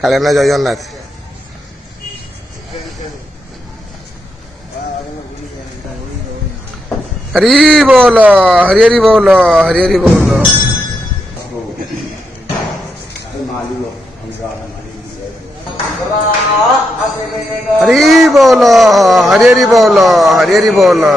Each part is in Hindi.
Kalena Jagannath. Hari bolo, hari bolo, hari bolo. Hari bolo, hari bolo, hari bolo.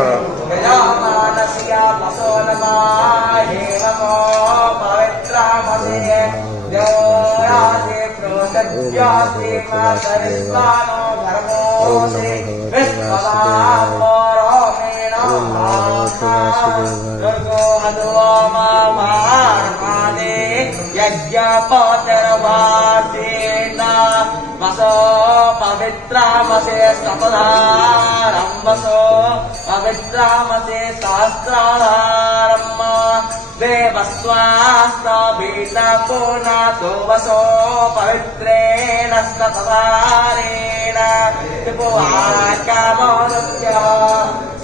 पवित्रामसे सपधारं वसो पवित्रामसे शास्त्राधारं देवस्वास्ताभितपूर्णातो वसो पवित्रेण सपधारेण त्रिपुवाकामोदुभ्यः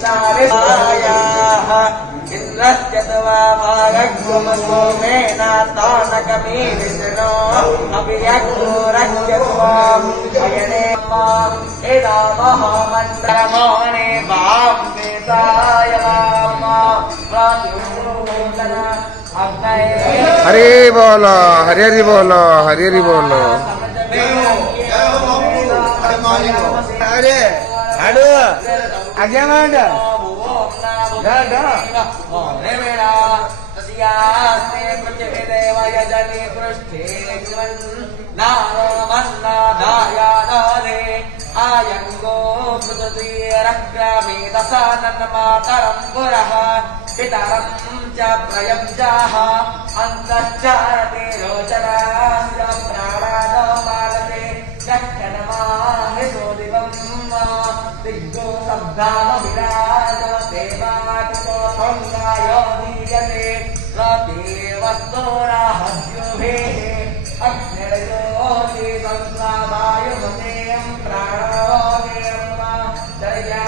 सारियाः इन्द्रस्य तवा भागग्गुमसोमेन तानकमीविष्णो अभियग्गुरस्य स्वाम् अयने एदामहमन्त्रमोहने वां वेदाय वाम प्रातिपूर्णन Hari bolo, hari bolo, hari bolo. Aduh, aja mana? Ada. Siyaste Pratyedevaya Jani Prashte Kuman Naramanna Dayadare Ayango Prudati Rakrami Dasanan Mataram Puraha Pitaram Cha Prayam Jaha Antacharati Rochana Prarado Malate Jakkanama Hesodivam Diggo Sabdama Viraja Deva Tukothongayo Diyate Rati Vastora Hadyubhe Agnerayoti Sansavayu Matem Pranavodem Darya